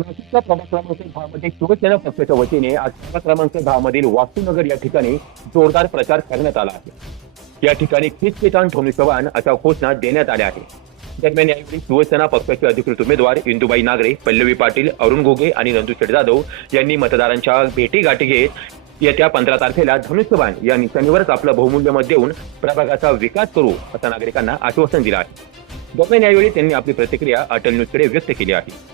नाशिकच्या प्रभाग क्रमांक 10 मध्ये शिवसेना पक्षाच्या वतीने आज प्रभाग क्रमांक 10 मधील वास्तुनगर या ठिकाणी जोरदार प्रचार करण्यात आला आहे। या ठिकाणी खिचखिचान धनुष्यबाण अशा घोषणा देण्यात आल्या आहे। दरम्यान यावेळी शिवसेना पक्षाचे अधिकृत उमेदवार इंदुबाई नागरे, पल्लवी पाटील, अरुण घोगे आणि नंदुशेठ जाधव यांनी मतदारांच्या भेटीगाठी घेत येत्या 15 तारखेला धनुष्यबाण या निशाणीवरच आपलं बहुमूल्य मत देऊन प्रभागाचा विकास करू असं नागरिकांना आश्वासन दिलं आहे। दरम्यान यावेळी त्यांनी आपली प्रतिक्रिया अटल न्यूजकडे व्यक्त केली आहे।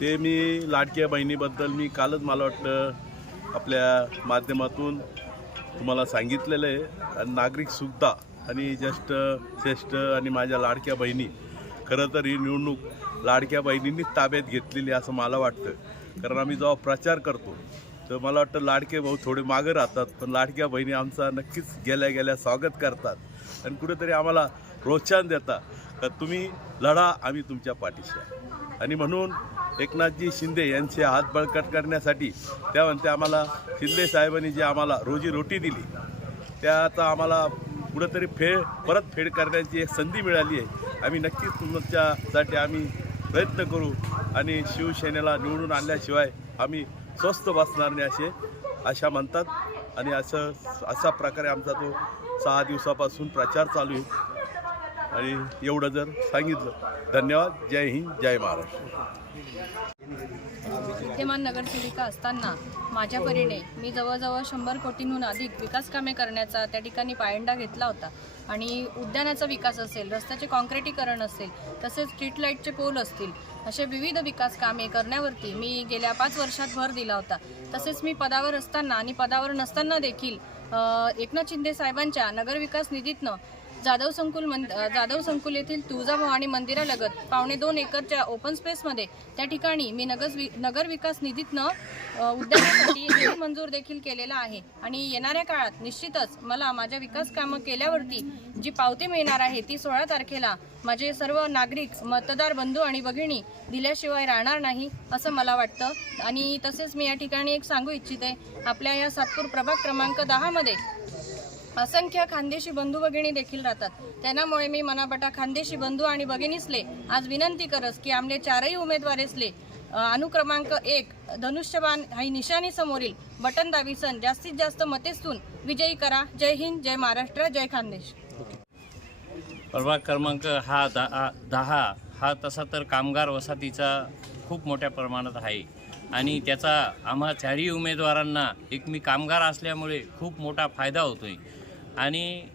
ते मी लाडक्या बहिणीबद्दल मी कालच मला वाटतं आपल्या माध्यमातून तुम्हाला सांगितलेलं आहे। आणि नागरिकसुद्धा आणि ज्येष्ठ श्रेष्ठ आणि माझ्या लाडक्या बहिणी, खरं तर ही निवडणूक लाडक्या बहिणींनीच ताब्यात घेतलेली असं मला वाटतं। कारण आम्ही जेव्हा प्रचार करतो तर मला वाटतं लाडके भाऊ थोडे मागं राहतात, पण लाडक्या बहिणी आमचा नक्कीच गेल्या गेल्या स्वागत करतात आणि कुठेतरी आम्हाला प्रोत्साहन देतात का तुम्ही लढा, आम्ही तुमच्या पाठीशी आहे। आणि म्हणून एकनाथजी शिंदे यांचे हात बळकट करण्यासाठी त्या म्हणते आम्हाला शिंदे साहेबांनी जे आम्हाला रोजीरोटी दिली त्याचा आम्हाला कुठेतरी परतफेड करण्याची एक संधी मिळाली आहे। आम्ही नक्कीच तुमच्यासाठी आम्ही प्रयत्न करू आणि शिवसेनेला निवडून आणल्याशिवाय आम्ही स्वस्थ बसणार नाही असे आशा म्हणतात। आणि अशा प्रकारे आमचा तो 6 दिवसापासून प्रचार चालू आहे। आणि एवढं जर सांगितलं, धन्यवाद। जय हिंद, जय महाराष्ट्र। विद्यमान नगरसेविका असताना माझ्या परीने मी जवळजवळ 100 कोटींहून अधिक विकास कामे करण्याचा त्या ठिकाणी पायंडा घेतला होता। आणि उद्यानाचा विकास असेल, रस्त्याचे कॉन्क्रिटीकरण असेल, तसेच स्ट्रीट लाईटचे पोल असतील, असे विविध विकास कामे करण्यावरती मी गेल्या 5 वर्षात भर दिला होता। तसेच मी पदावर असताना आणि पदावर नसताना देखील एकनाथ शिंदे साहेबांच्या नगरविकास निधीतनं जाधव संकुल येथील तुळजाभवानी मंदिरालगत 2.25 एकरच्या ओपन स्पेसमध्ये त्या ठिकाणी मी नगर विकास निधीतनं उद्यानासाठी निधी मंजूर देखील केलेला आहे। आणि येणाऱ्या काळात निश्चितच मला माझ्या विकास कामं केल्यावरती जी पावती मिळणार आहे ती 16 तारखेला माझे सर्व नागरिक, मतदार बंधू आणि भगिनी दिल्याशिवाय राहणार नाही असं मला वाटतं। आणि तसेच मी या ठिकाणी एक सांगू इच्छिते, आपल्या या सातपूर प्रभाग क्रमांक 10 मध्ये असंख्य खानदेशी बंधू भगिनी देखील राहतात। त्यामुळे मी मनापटा खानदेशी बंधू आणि भगिनीसले आज विनंती करस की आमले 4ही उमेदवारेसले अनुक्रमांक 1 धनुष्यबाण ही निशाणी समोरील बटन दाबीसन जास्तीत जास्त मतेसून विजयी करा। जय हिंद, जय महाराष्ट्र, जय खानदेश। प्रभाग क्रमांक 10 हा तसा तर कामगार वसाहतीचा खूप मोठ्या प्रमाणात आहे आणि त्याचा आम्हा 4ही उमेदवारांना एक मी कामगार असल्यामुळे खूप मोठा फायदा होतोय। आणि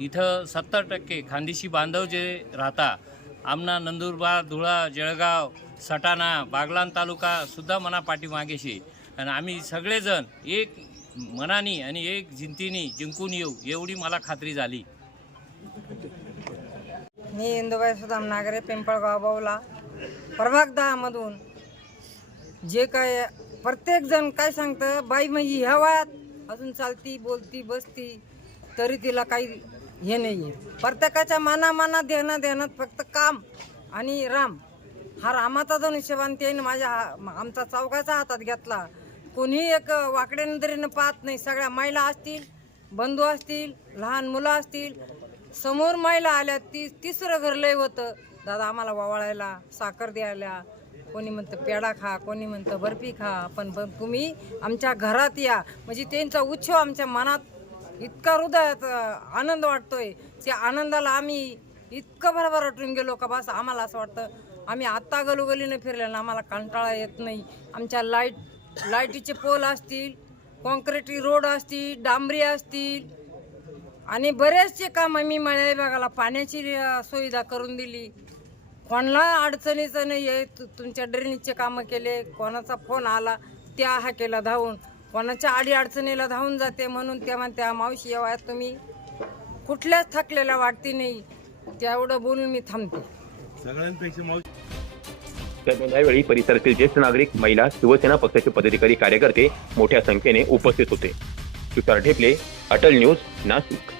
इथं 70% खानदेशी बांधव जे राहता, आमना नंदुरबार, धुळा, जळगाव, सटाणा, बागलाण तालुकासुद्धा मना पाठीमागे शे आणि आम्ही सगळेजण एक मनानी आणि एक जिंतीने जिंकून येऊ एवढी मला खात्री झाली। मी इंदुबाई सुदाम नागरे, पिंपळगाव बावला, प्रभाग 10 मधून जे काय प्रत्येक जण काय सांगतं, बाई म्हणजे ह्या वयात अजून चालती, बोलती, बसती तरी तिला काही हे नाही आहे। प्रत्येकाच्या मना देण्यात फक्त काम आणि राम, हा रामाचा धनुष्यबाण त्याने आमचा चौघाचा हातात घेतला। कोणीही एक वाकड्या नजरेनं पाहत नाही। सगळ्या महिला असतील, बंधू असतील, लहान मुलं असतील, समोर महिला आल्या, तिसरं घर लय होतं, दादा आम्हाला वावळायला, साखर द्यायला, कोणी म्हणतं पेढा खा, कोणी म्हणतं बर्फी खा, पण तुम्ही आमच्या घरात या। म्हणजे त्यांचा उत्सव आमच्या मनात इतका हृदयात आनंद वाटतोय, त्या आनंदाला आम्ही इतकं भरभराटून गेलो का बस आम्हाला असं वाटतं आम्ही आत्ता गलोगलीनं फिरलेलं, आम्हाला कंटाळा येत नाही। आमच्या लाईटीचे पोल असतील, कॉन्क्रीटी रोड असतील, डांबरी असतील आणि बरेचसे काम आम्ही मळ्या विभागाला पाण्याची सुविधा करून दिली। कोणाला अडचणीचं नाही आहे, तुमच्या ड्रेनेजचे कामं केले, कोणाचा फोन आला त्या हा केला धावून, कोणाच्या अडचणीला धावून जाते। म्हणून त्या म्हणत्या मावशी या वयात तुम्ही कुठल्याच थकलेल्या वाटती नाही, तेवढं बोलून मी थांबते। सगळ्यांपेक्षा दरम्यान यावेळी परिसरातील ज्येष्ठ नागरिक, महिला, शिवसेना पक्षाचे पदाधिकारी, कार्यकर्ते मोठ्या संख्येने उपस्थित होते। तुषार ढेपले, अटल न्यूज, नाशिक।